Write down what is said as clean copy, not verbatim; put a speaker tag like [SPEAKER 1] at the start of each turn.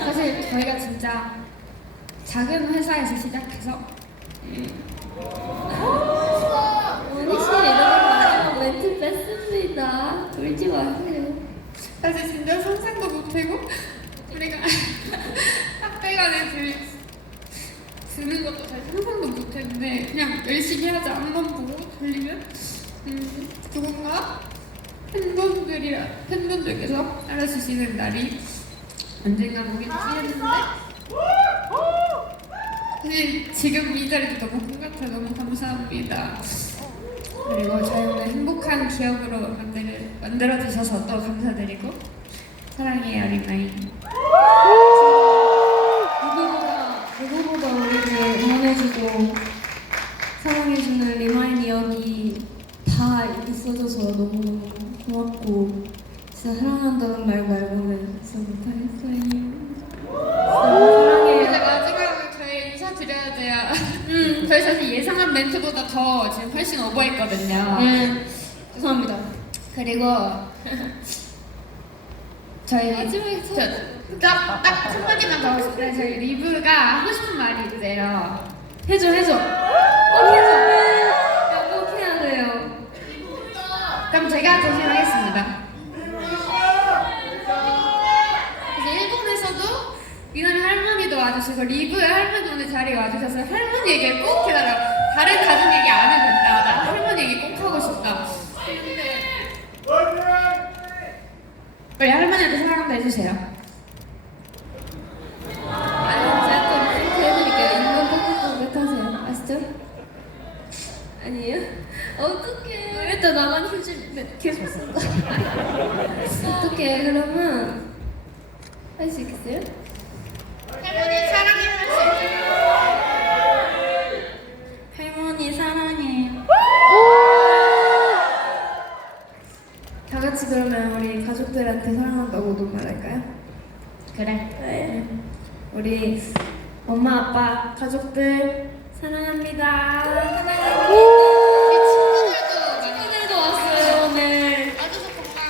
[SPEAKER 1] 사실 저희가 진짜 작은 회사에서 시작해서
[SPEAKER 2] 원희 씨 이런 마지막 멘트 뺐습니다. 울지 마세요.
[SPEAKER 1] 사실 진짜 상상도 못하고 우리가 학대관에 드는 것도 잘 상상도 못했는데 그냥 열심히 하자 앞만 보고 달리면 누군가 팬분들께서 알아주시는 날이 언젠가 오겠지 했는데 사실 지금 이 자리도 너무 꿈같아. 너무 감사합니다. 그리고 저희 오늘 행복한 기억으로 만들어주셔서 또 감사드리고 사랑해요 리마이.
[SPEAKER 2] 누구보다 우리를 응원해주고 사랑해주는 리마인이 여기 다 있어줘서 너무 고맙고 진짜 사랑한다는 말 말고는 진짜 못하겠어요. 사랑해요.
[SPEAKER 1] 이제 마지막으로 저희 인사드려야 돼요. 저희 사실 예상한 멘트보다 더 지금 훨씬 오버했거든요.
[SPEAKER 2] 죄송합니다.
[SPEAKER 1] 그리고 저희
[SPEAKER 2] 마지막에
[SPEAKER 1] 딱 한마디만 더 하고 싶어요. 저희 리브가 하고 싶은 말이 있대요.
[SPEAKER 2] 해줘. 꼭 해줘. 야, 꼭 해야 돼요.
[SPEAKER 1] 그럼 제가 대신하겠습니다. 그래서 일본에서도 미나리 할머니도 와주시고 리브의 할머니도 오늘 자리에 와주셔서 할머니 얘기 꼭 해달라고. 다른 가족 얘기 안 해도 된다. 나 할머니 얘기 꼭 하고 싶다. 근데 우리 할머니한테 사랑한다 해주세요.
[SPEAKER 2] 아니, 제가 또 이렇게 해드릴게요. 입만 꼭꼭 뱉으세요. 아시죠? 아니에요? 어떡해. 일단 나만 휴지 계속 쓴다. 어떡해. 그러면 할 수 있겠어요?
[SPEAKER 1] 할머니 사랑해.
[SPEAKER 2] 할머니 사랑해. 다 같이 그러면 우리 가족들한테 사랑한다고도 말할까요?
[SPEAKER 1] 그래.
[SPEAKER 2] 네. 우리 엄마 아빠 가족들 사랑합니다.